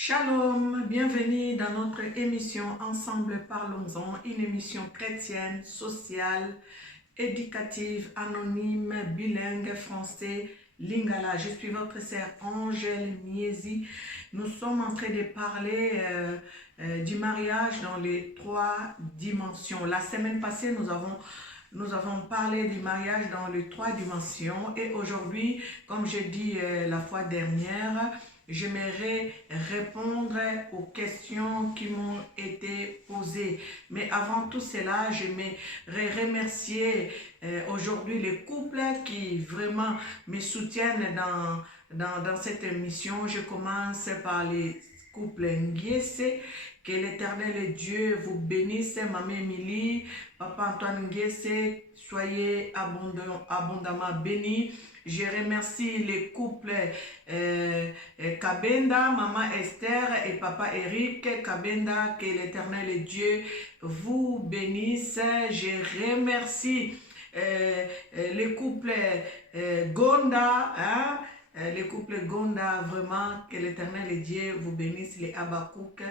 Shalom, bienvenue dans notre émission Ensemble Parlons-en, une émission chrétienne, sociale, éducative, anonyme, bilingue, français, lingala. Je suis votre sœur Angèle Miezi. Nous sommes en train de parler du mariage dans les 3 dimensions. La semaine passée, nous avons parlé du mariage dans les 3 dimensions et aujourd'hui, comme j'ai dit la fois dernière, j'aimerais répondre aux questions qui m'ont été posées. Mais avant tout cela, j'aimerais remercier aujourd'hui les couples qui vraiment me soutiennent dans cette émission. Je commence par les couples Nguese. Que l'Éternel Dieu vous bénisse, Maman Émilie, Papa Antoine Nguese, soyez abondamment bénis. Je remercie les couples Kabenda, Maman Esther et Papa Eric Kabenda. Que l'Éternel Dieu vous bénisse. Je remercie les couples Gonda, hein? Les couples Gonda, vraiment, que l'Éternel Dieu vous bénisse. Les Abakouk,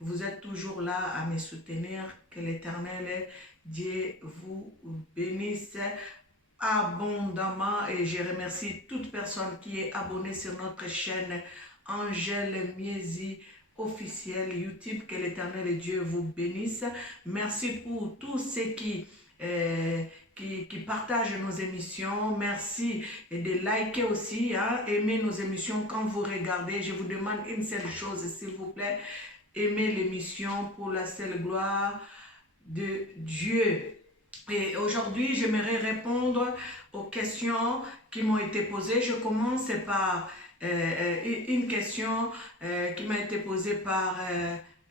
vous êtes toujours là à me soutenir. Que l'Éternel Dieu vous bénisse abondamment. Et je remercie toute personne qui est abonnée sur notre chaîne Angèle Miezi officielle YouTube. Que l'Éternel Dieu vous bénisse. Merci pour tous ceux qui partagent nos émissions. Merci de liker aussi, hein, aimer nos émissions quand vous regardez. Je vous demande une seule chose, s'il vous plaît. Aimez l'émission pour la seule gloire de Dieu. Et aujourd'hui, j'aimerais répondre aux questions qui m'ont été posées. Je commence par une question qui m'a été posée par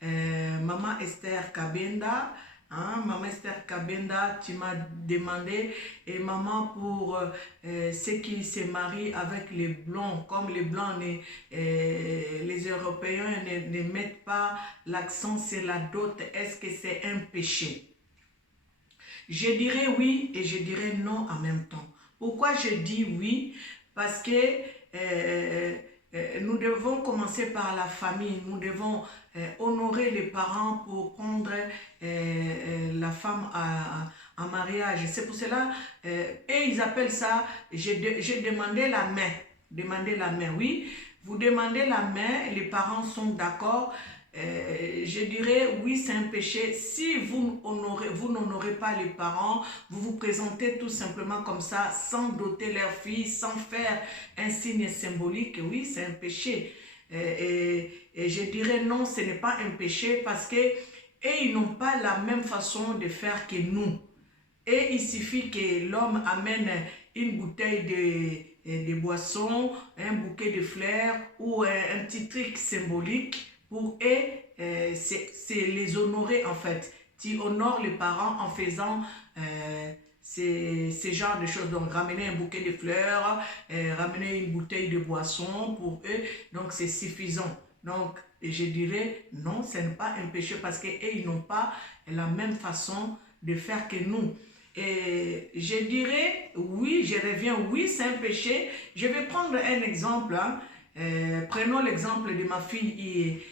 Maman Esther Kabenda. Hein, Maman Esther Kabenda, tu m'as demandé, et maman, pour ceux qui se marient avec les blancs, comme les blancs, les Européens ne mettent pas l'accent sur la dot, est-ce que c'est un péché? Je dirais oui et je dirais non en même temps. Pourquoi je dis oui? Parce que nous devons commencer par la famille, nous devons honorer les parents pour prendre la femme en mariage. C'est pour cela, et ils appellent ça, j'ai demandé la main. Demander la main, oui. Vous demandez la main, les parents sont d'accord. Je dirais oui, c'est un péché. Si vous n'honorez pas les parents, vous vous présentez tout simplement comme ça, sans doter leur fille, sans faire un signe symbolique, oui, c'est un péché. Et je dirais non, ce n'est pas un péché parce que ils n'ont pas la même façon de faire que nous. Et il suffit que l'homme amène une bouteille de boisson, un bouquet de fleurs ou un petit truc symbolique. Pour eux, c'est les honorer en fait. Tu honores les parents en faisant ces genres de choses. Donc, ramener un bouquet de fleurs, ramener une bouteille de boisson pour eux. Donc, c'est suffisant. Donc, je dirais non, ce n'est pas un péché parce qu'ils n'ont pas la même façon de faire que nous. Et je dirais oui, je reviens, oui, c'est un péché. Je vais prendre un exemple. Hein. Prenons l'exemple de ma fille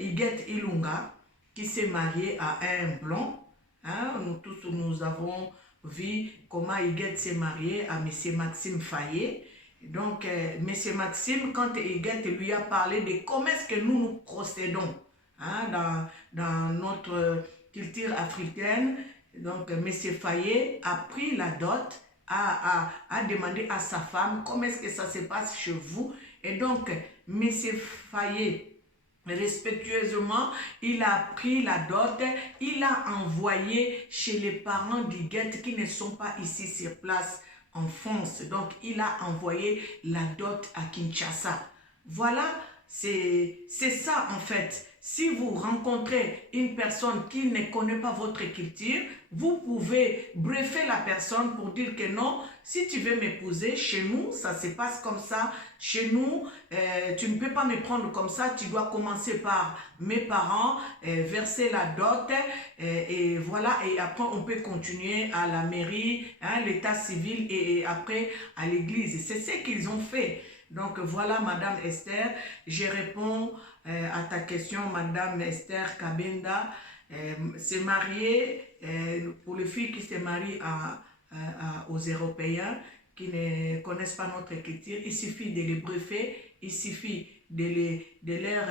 Iguette Ilunga qui s'est mariée à un blanc. Hein. Nous tous, nous avons vu comment Iguette s'est mariée à M. Maxime Fayet. Donc, M. Maxime, quand Iguette lui a parlé de comment est-ce que nous procédons hein, dans notre culture africaine, donc M. Fayet a pris la dot, a demandé à sa femme comment est-ce que ça se passe chez vous. Et donc, M. Fayet, respectueusement, il a pris la dot, il a envoyé chez les parents d'Iguette qui ne sont pas ici sur place en France. Donc, il a envoyé la dot à Kinshasa. Voilà, c'est ça en fait. Si vous rencontrez une personne qui ne connaît pas votre culture, vous pouvez briefer la personne pour dire que non, si tu veux m'épouser, chez nous, ça se passe comme ça. Chez nous, tu ne peux pas me prendre comme ça, tu dois commencer par mes parents, verser la dot, et voilà, et après on peut continuer à la mairie, hein, l'état civil et après à l'église. C'est ce qu'ils ont fait. Donc voilà, Madame Esther, je réponds à ta question, Madame Esther Kabenda. Se marier, pour les filles qui se marient aux Européens, qui ne connaissent pas notre écriture, il suffit de les briefer, il suffit de leur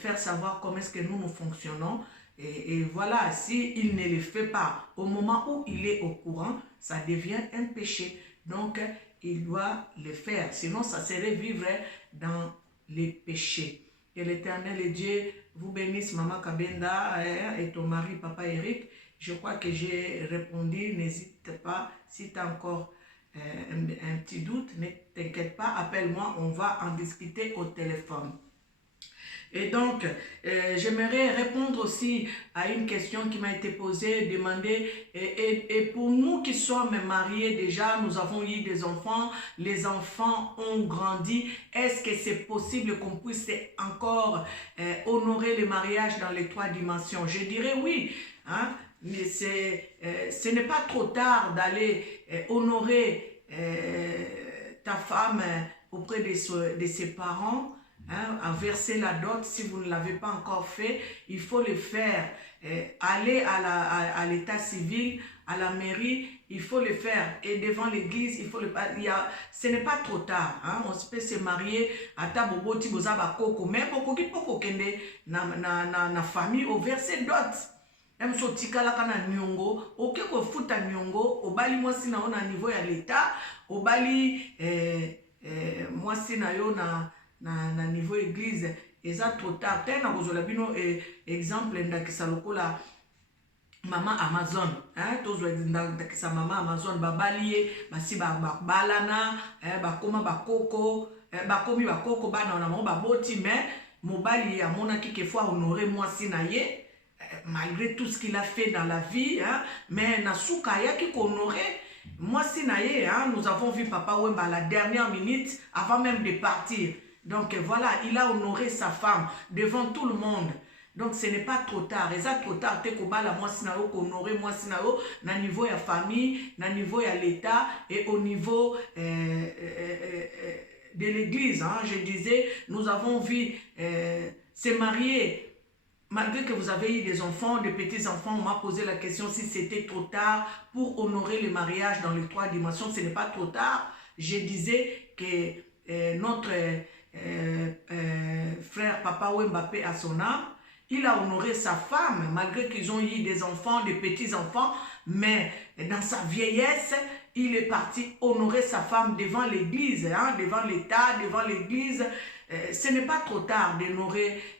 faire savoir comment est-ce que nous fonctionnons. Et voilà, s'il ne le fait pas au moment où il est au courant, ça devient un péché. Donc, il doit le faire. Sinon, ça serait vivre dans les péchés. Que l'Éternel Dieu vous bénisse, Maman Kabenda, et ton mari, Papa Eric. Je crois que j'ai répondu. N'hésite pas, si tu as encore un petit doute, ne t'inquiète pas, appelle-moi, on va en discuter au téléphone. Et donc, j'aimerais répondre aussi à une question qui m'a été posée, demander, et pour nous qui sommes mariés déjà, nous avons eu des enfants, les enfants ont grandi, est-ce que c'est possible qu'on puisse encore honorer le mariage dans les 3 dimensions? Je dirais oui, hein, mais ce n'est pas trop tard d'aller honorer ta femme auprès de ses parents, à verser la dot. Si vous ne l'avez pas encore fait, il faut le faire. Aller à l'état civil, à la mairie, il faut le faire. Et devant l'église, il faut le faire. Ce n'est pas trop tard. Hein? On peut se marier à Taboboti, Bozaba Koko, mais beaucoup qui peut kende na famille au verser dot. Même so tikala kana nyongo, oke ko futa nyongo, obali mwasi na on a niveau ya l'état, obali mwasi na yo na niveau église, eza trop tard. Tena kozola bino exemple ndakisa lokola Mama Amazon, hein, tozo ndakisa Mama Amazon babaliye basi balana, bakoma bakoko, bakomi bakoko bana na mo baboti, mais mobali amona kike fois honorer mwasi na ye malgré tout ce qu'il a fait dans la vie, hein, mais nasuka yaki ko honorer mwasi na ye, hein. Nous avons vu Papa Wemba à la dernière minute avant même de partir. Donc voilà, il a honoré sa femme devant tout le monde. Donc ce n'est pas trop tard. Et ça trop tard, te kobala moi sinao, honorer moi sinao, na niveau ya famille, na niveau ya l'état et au niveau de l'église. Hein. Je disais, nous avons vu se marier. Malgré que vous avez eu des enfants, des petits-enfants, on m'a posé la question si c'était trop tard pour honorer le mariage dans les 3 dimensions. Ce n'est pas trop tard. Je disais que notre frère Papa Wembappé à son âme, il a honoré sa femme, malgré qu'ils ont eu des enfants, des petits-enfants, mais dans sa vieillesse, il est parti honorer sa femme devant l'église, hein, devant l'État, devant l'église. Ce n'est pas trop tard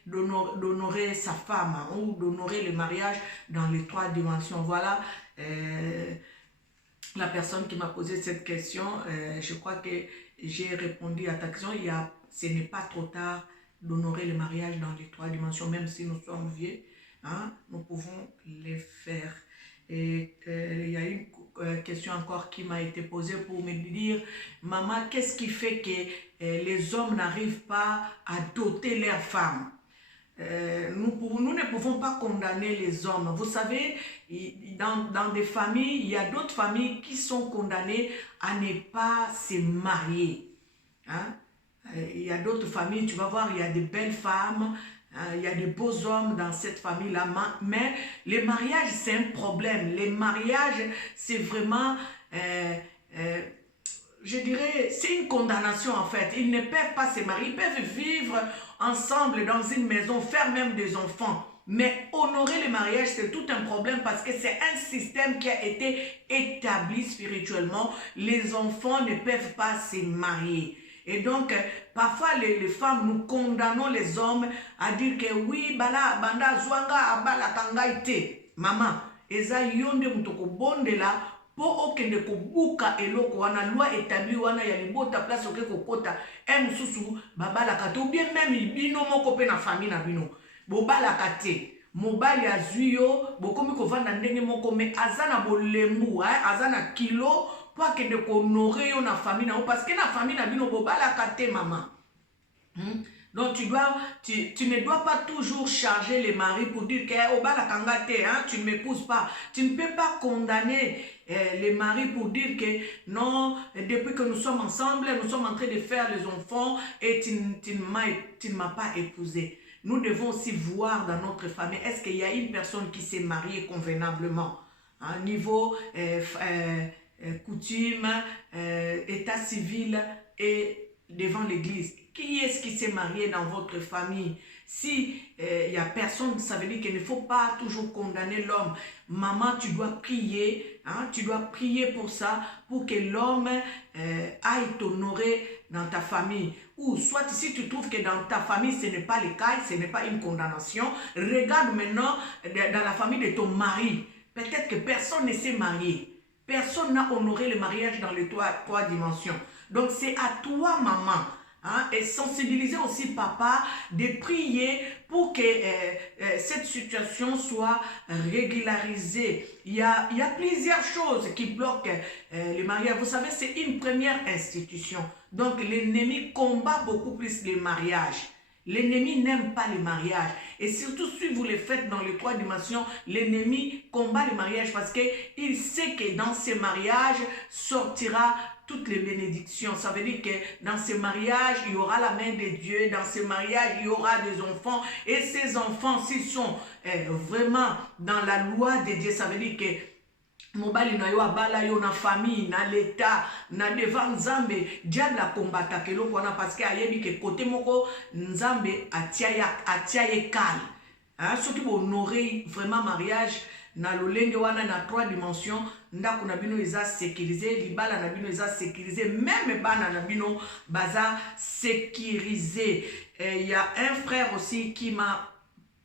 d'honorer sa femme, hein, ou d'honorer le mariage dans les 3 dimensions. Voilà la personne qui m'a posé cette question. Je crois que j'ai répondu à ta question. Ce n'est pas trop tard d'honorer le mariage dans les 3 dimensions, même si nous sommes vieux, hein, nous pouvons les faire. Et il y a une question encore qui m'a été posée pour me dire, maman, qu'est-ce qui fait que les hommes n'arrivent pas à doter leurs femmes? Nous ne pouvons pas condamner les hommes. Vous savez, dans des familles, il y a d'autres familles qui sont condamnées à ne pas se marier. Hein? Il y a d'autres familles, tu vas voir, il y a des belles femmes, il y a des beaux hommes dans cette famille-là, mais les mariages, c'est un problème. Les mariages, c'est vraiment, je dirais, c'est une condamnation en fait. Ils ne peuvent pas se marier, ils peuvent vivre ensemble dans une maison, faire même des enfants. Mais honorer le mariage, c'est tout un problème parce que c'est un système qui a été établi spirituellement. Les enfants ne peuvent pas se marier. Et donc, parfois, les femmes, nous condamnons les hommes à dire que oui, bala, banda, zwanga, abala, kangaite. Maman, eza yonde mutoko bonde la, po okende ko buka eloko wana, loi établie wana ya libota place oke ko kota, susu, babala kate, ou bien même bino moko pe na famille na bino, bobala kate. Mobali azui yo, bokomi ko vanda ndenge moko, me azana bolembu, azana kilo, pour que de honorer na famille na parce que na famille na bino bobala kate maman. Donc tu ne dois pas toujours charger les maris pour dire que oh, bah, la kangate, hein, tu ne m'épouses pas. Tu ne peux pas condamner les maris pour dire que non, depuis que nous sommes ensemble, nous sommes en train de faire les enfants et tu ne m'as pas épousé. Nous devons aussi voir dans notre famille, est-ce qu'il y a une personne qui s'est mariée convenablement, hein, niveau coutume, état civil et devant l'église. Qui est-ce qui s'est marié dans votre famille? Si il n'y a personne, ça veut dire qu'il ne faut pas toujours condamner l'homme. Maman, tu dois prier, hein, tu dois prier pour ça, pour que l'homme aille t'honorer dans ta famille. Ou soit si tu trouves que dans ta famille, ce n'est pas le cas, ce n'est pas une condamnation, regarde maintenant dans la famille de ton mari. Peut-être que personne ne s'est marié. Personne n'a honoré le mariage dans les trois dimensions. Donc c'est à toi, maman, hein, et sensibiliser aussi papa, de prier pour que cette situation soit régularisée. Il y a plusieurs choses qui bloquent le mariage. Vous savez, c'est une première institution. Donc l'ennemi combat beaucoup plus les mariages. L'ennemi n'aime pas les mariages. Et surtout, si vous les faites dans les trois dimensions, l'ennemi combat les mariages parce qu'il sait que dans ces mariages sortira toutes les bénédictions. Ça veut dire que dans ces mariages, il y aura la main de Dieu. Dans ces mariages, il y aura des enfants. Et ces enfants, s'ils sont vraiment dans la loi de Dieu, ça veut dire que mobali na yo abala yo na famille na l'état na devant nzambe diable akombata keloko wana parce que ayebi ke côté moko nzambe atia ye kal, hein, surtout honorer vraiment mariage na lolenge wana na trois dimensions. Ndako na bino eza sécurisé, libala na bino eza sécurisé, même bana na bino baza sécurisé. Il y a un frère aussi qui m'a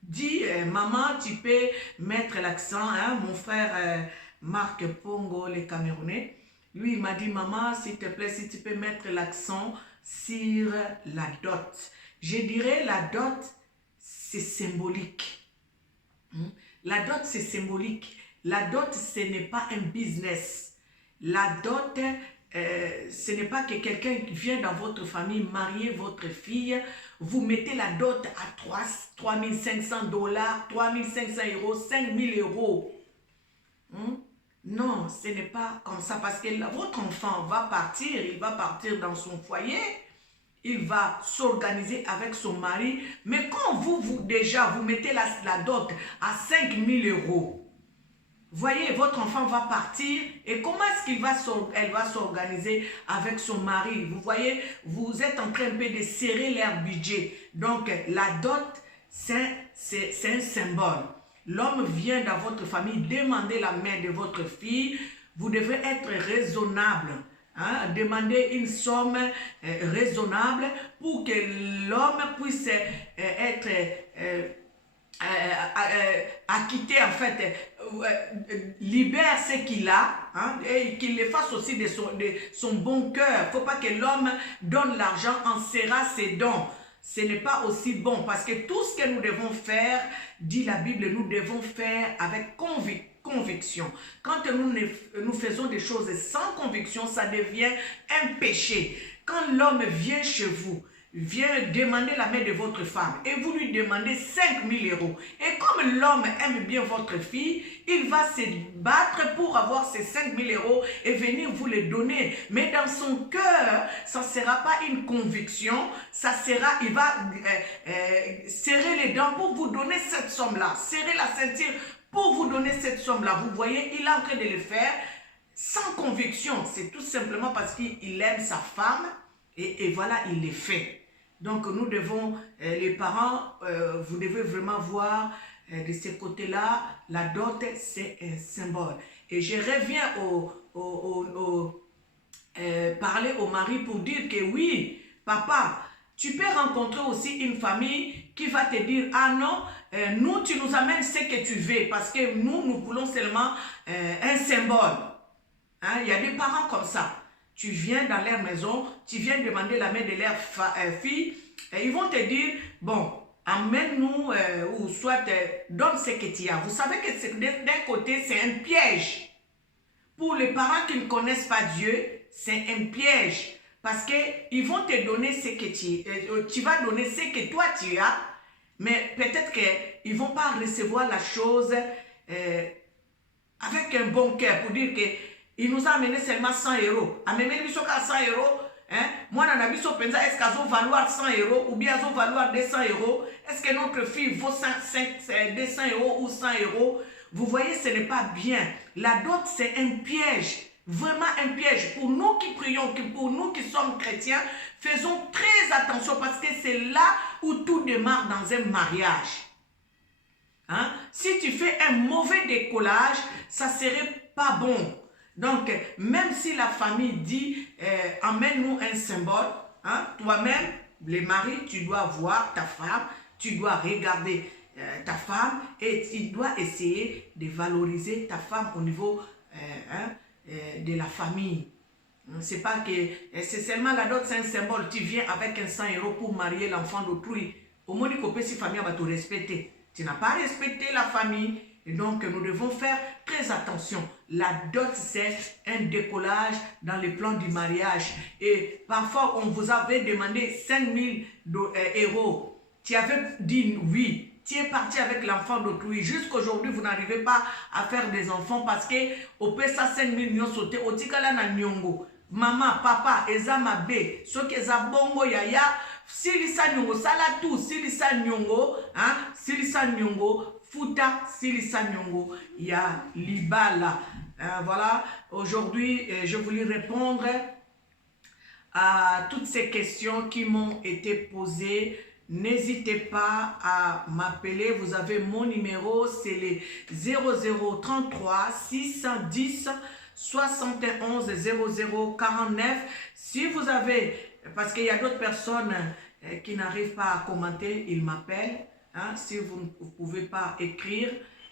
dit maman, tu peux mettre l'accent, hein, mon frère Marc Pongo, le Camerounais. Lui, il m'a dit, maman, s'il te plaît, si tu peux mettre l'accent sur la dot. Je dirais, la dot, c'est symbolique. La dot, c'est symbolique. La dot, ce n'est pas un business. La dot, ce n'est pas que quelqu'un vient dans votre famille marier votre fille, vous mettez la dot à 3 500 $, 3 500 €, 5 000 €. Non, ce n'est pas comme ça parce que votre enfant va partir, il va partir dans son foyer, il va s'organiser avec son mari, mais quand vous mettez la dot à 5 000 €, voyez, votre enfant va partir et comment est-ce qu'elle va s'organiser avec son mari? Vous voyez, vous êtes en train de serrer leur budget. Donc, la dot, c'est un symbole. L'homme vient dans votre famille demander la main de votre fille. Vous devez être raisonnable. Hein? Demander une somme raisonnable pour que l'homme puisse être acquitté, en fait, libère ce qu'il a, hein, et qu'il le fasse aussi de son bon cœur. Il ne faut pas que l'homme donne l'argent en serrant ses dons. Ce n'est pas aussi bon parce que tout ce que nous devons faire, dit la Bible, nous devons faire avec conviction. Quand nous faisons des choses sans conviction, ça devient un péché. Quand l'homme vient chez vous, vient demander la main de votre femme et vous lui demandez 5 000 €. Et comme l'homme aime bien votre fille, il va se battre pour avoir ces 5 000 € et venir vous les donner. Mais dans son cœur, ça ne sera pas une conviction, ça sera, il va serrer les dents pour vous donner cette somme-là, serrer la ceinture pour vous donner cette somme-là. Vous voyez, il est en train de le faire sans conviction. C'est tout simplement parce qu'il aime sa femme et voilà, il le fait. Donc nous devons, les parents, vous devez vraiment voir de ce côté-là, la dot c'est un symbole. Et je reviens parler au mari pour dire que oui, papa, tu peux rencontrer aussi une famille qui va te dire, ah non, nous tu nous amènes ce que tu veux parce que nous voulons seulement un symbole. Hein? Il y a des parents comme ça. Tu viens dans leur maison, tu viens demander la main de leur fille, et ils vont te dire, bon, emmène-nous, ou soit donne ce que tu as. Vous savez que d'un côté, c'est un piège. Pour les parents qui ne connaissent pas Dieu, c'est un piège. Parce qu'ils vont te donner ce que tu vas donner ce que toi tu as, mais peut-être qu'ils ne vont pas recevoir la chose avec un bon cœur pour dire qu'il nous a amené seulement 100 euros. Amené lui 100 euros. Moi, dans la pensa, est-ce qu'elle va valoir 100 euros ou bien elle va valoir 200 euros? Est-ce que notre fille vaut 200 euros ou 100 euros? Vous voyez, ce n'est pas bien. La dot, c'est un piège. Vraiment un piège. Pour nous qui prions, pour nous qui sommes chrétiens, faisons très attention parce que c'est là où tout démarre dans un mariage. Hein? Si tu fais un mauvais décollage, ça ne serait pas bon. Donc, même si la famille dit, emmène-nous un symbole, hein? Toi-même, les maris, tu dois voir ta femme, tu dois regarder ta femme et tu dois essayer de valoriser ta femme au niveau de la famille. C'est pas que c'est seulement la dot, c'est un symbole. Tu viens avec un 100 euros pour marier l'enfant d'autrui. Au moins, si famille va te respecter. Tu n'as pas respecté la famille. Et donc, nous devons faire très attention. La dot, c'est un décollage dans le plan du mariage. Et parfois, on vous avait demandé 5 000 euros. Tu avais dit oui. Tu es parti avec l'enfant d'autrui. Jusqu'aujourd'hui, vous n'arrivez pas à faire des enfants parce que au pesa 5 millions sauté au tikala na nyongo. Maman, papa, eza mabe. Ce que eza bongo yaya. Silisa nyongo, sala tout. Silisa nyongo, hein? Silisa nyongo, futa, silisa nyongo, ya libala. Voilà. Aujourd'hui, je voulais répondre à toutes ces questions qui m'ont été posées. N'hésitez pas à m'appeler, vous avez mon numéro, c'est le 0033 610 71 0049. Si vous avez, parce qu'il y a d'autres personnes qui n'arrivent pas à commenter, ils m'appellent. Hein, si vous ne pouvez pas écrire,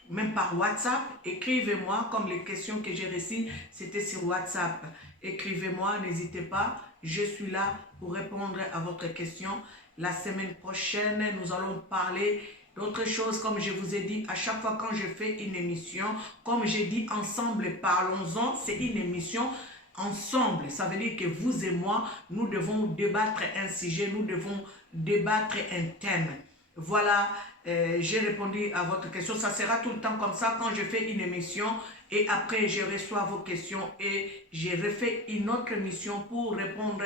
même par WhatsApp, écrivez-moi, comme les questions que j'ai reçues, c'était sur WhatsApp. Écrivez-moi, n'hésitez pas, je suis là pour répondre à votre question. La semaine prochaine, nous allons parler d'autres choses. Comme je vous ai dit, à chaque fois quand je fais une émission, comme j'ai dit, ensemble, parlons-en. C'est une émission ensemble. Ça veut dire que vous et moi, nous devons débattre un sujet, nous devons débattre un thème. Voilà, j'ai répondu à votre question. Ça sera tout le temps comme ça quand je fais une émission et après je reçois vos questions et je refais une autre émission pour répondre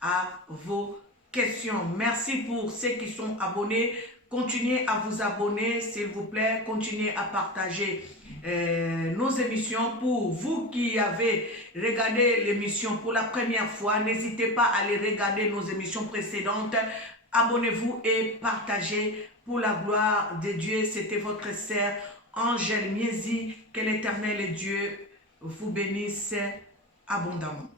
à vos questions. Merci pour ceux qui sont abonnés. Continuez à vous abonner, s'il vous plaît. Continuez à partager nos émissions. Pour vous qui avez regardé l'émission pour la première fois, n'hésitez pas à aller regarder nos émissions précédentes. Abonnez-vous et partagez pour la gloire de Dieu. C'était votre sœur Angèle Miezi. Que l'Éternel Dieu vous bénisse abondamment.